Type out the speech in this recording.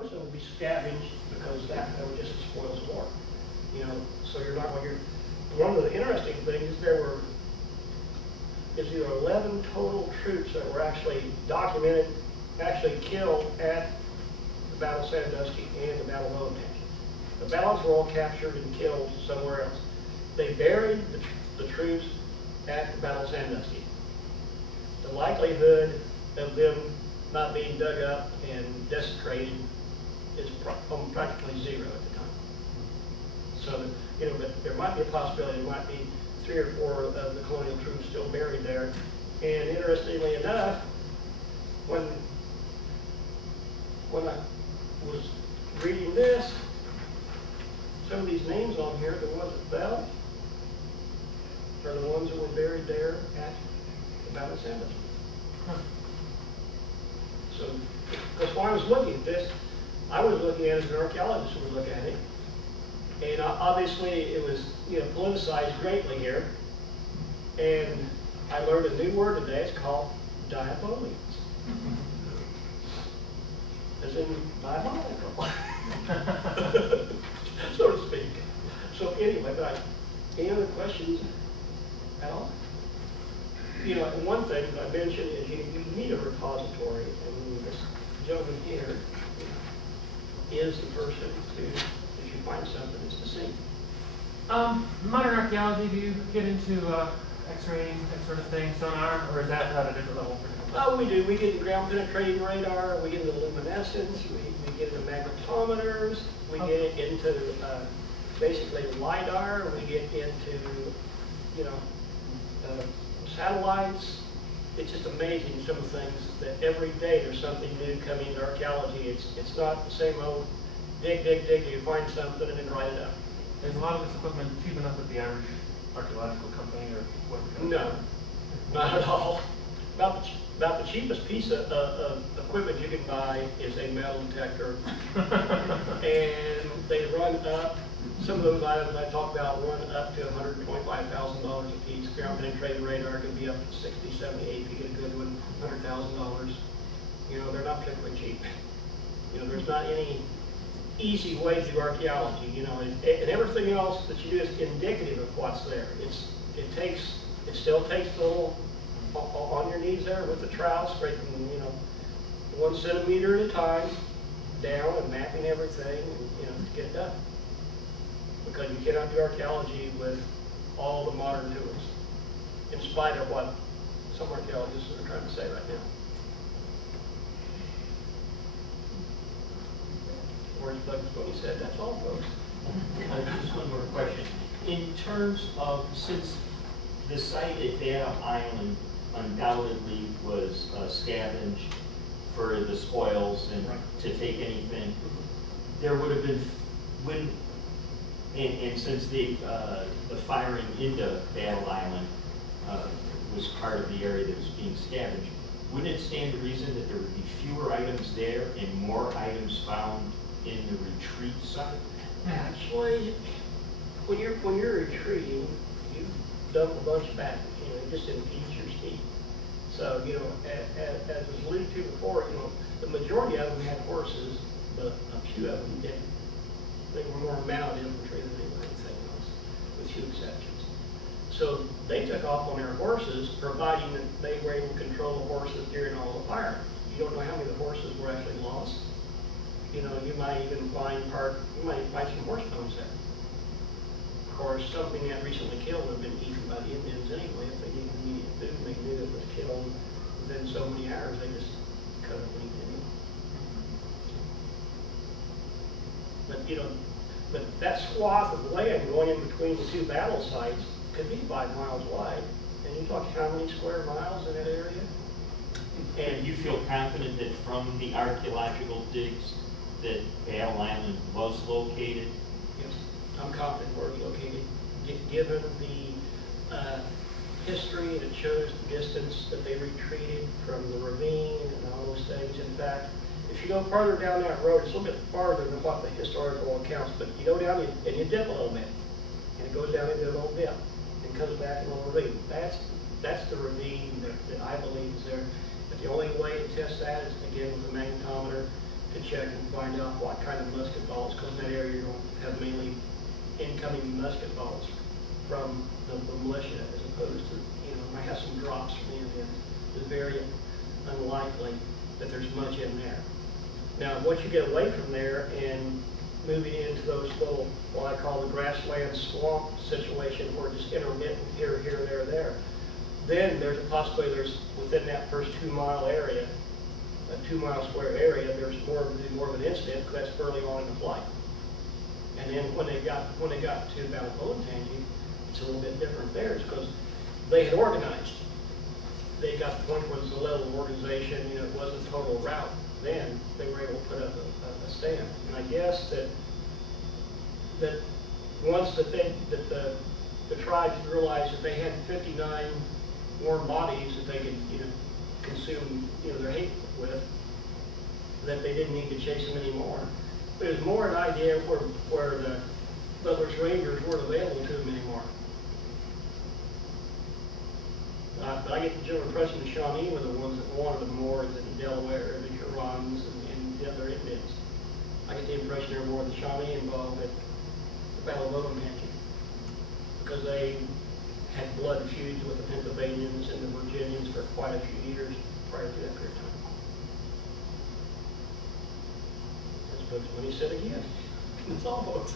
Most of them will be scavenged because that was just spoils war. You know, so you're not, one of the interesting things, is there 11 total troops that were actually documented, actually killed at the Battle of Sandusky and the Battle of Olentangy. The battles were all captured and killed somewhere else. They buried the troops at the Battle of Sandusky. The likelihood of them not being dug up and desecrated is practically zero at the time. So, you know, but there might be a possibility there might be 3 or 4 of the colonial troops still buried there. And interestingly enough, when I was reading this, some of these names on here, the ones that fell, are the ones that were buried there at the Battle of Sandusky. So, that's why I was looking at this. I was looking at it as an archaeologist would look at it. And obviously it was, you know, politicized greatly here. And I learned a new word today. It's called diabolians. As in diabolical, so to speak. So anyway, but any other questions at all? You know, and one thing that I mentioned is you need a repository, and this gentleman here is the person who, if you find something, is to see. Modern archaeology, do you get into X-raying, that sort of thing, sonar, or is that at a different level? Oh, we do. We get into ground penetrating radar, we get into luminescence, we get into magnetometers, we get into basically LiDAR, we get into, you know, satellites. It's just amazing some of the things that every day there's something new coming into archaeology. It's not the same old dig, you find something and then write it up. Is a lot of this equipment cheap enough with the average archaeological company or what? No, not at all. About the cheapest piece of equipment you can buy is a metal detector. And they run up, some of those items I talked about run up to $125,000 a piece. Ground penetrating radar can be up to 60, 70, 80 if you get a good one, $100,000. You know, they're not particularly cheap. You know, there's not any easy way to do archaeology, you know, and everything else that you do is indicative of what's there. It still takes a little on your knees there with the trowel, scraping, you know, 1 centimeter at a time down and mapping everything, and, you know, to get it done. Because you cannot do archaeology with all the modern tools, in spite of what some archaeologists are trying to say right now. Or as Doug Spokey said, that's all, folks. Just one more question. In terms of, since the site at Battle Island undoubtedly was scavenged for the spoils and to take anything, there would have been, and since the firing into Battle Island was part of the area that was being scavenged, wouldn't it stand to reason that there would be fewer items there and more items found in the retreat site? Actually, when you're retreating, you dump a bunch back. You know, you just impedes your speed. So, you know, as was alluded to before, you know, the majority of them had horses, but a few of them didn't. They were more mounted infantry than they were anything else, with few exceptions. So they took off on their horses, providing that they were able to control the horses during all the fire. You don't know how many of the horses were actually lost. You know, you might even find some horse bones there. Of course, something that recently killed would have been eaten by the Indians anyway if they needed immediate food and they knew it was killed within so many hours, they just cut it and eat it anyway. But, you know, but that swath of land going in between the 2 battle sites could be 5 miles wide. And you talk how many square miles in that area? And you feel confident that from the archaeological digs that Battle Island was located? Yes, I'm confident where it's located, given the history, and it shows the distance that they retreated from the ravine and all those things. In fact, if you go farther down that road, it's a little bit farther than what the historical accounts, but you go down and you dip a little bit, and it goes down into a little dip and comes back in a little ravine. That's the ravine that I believe is there. But the only way to test that is, again, with a magnetometer. to check and find out what kind of musket balls, because in that area you're going to have mainly incoming musket balls from the militia, as opposed to, might have some drops from the Indians. It's very unlikely that there's much in there. Now, once you get away from there and moving into those little, what I call the grassland swamp situation, where just intermittent here, there, then there's a possibility within that first 2 mile area, a 2 mile square area, there's more of an incident, because that's early on in the flight. And then when they got to about Olentangy, it's a little bit different there. It's because they had organized. They got to the point where it was a level of organization, it wasn't a total rout. Then they were able to put up a stand. And I guess that once the tribes realized that they had 59 warm bodies that they could, consume, their hate with, that they didn't need to chase them anymore. But it was more an idea where the Butler's Rangers weren't available to them anymore. But I get the general impression the Shawnee were the ones that wanted them more than the Delaware, the Hurons, and the other Indians. I get the impression there were more the Shawnee involved at the Battle of Olentangy, because they had blood feuds with the Pennsylvanians and the Virginians for quite a few years prior to that period of time. That's folks when he said again. It's all folks.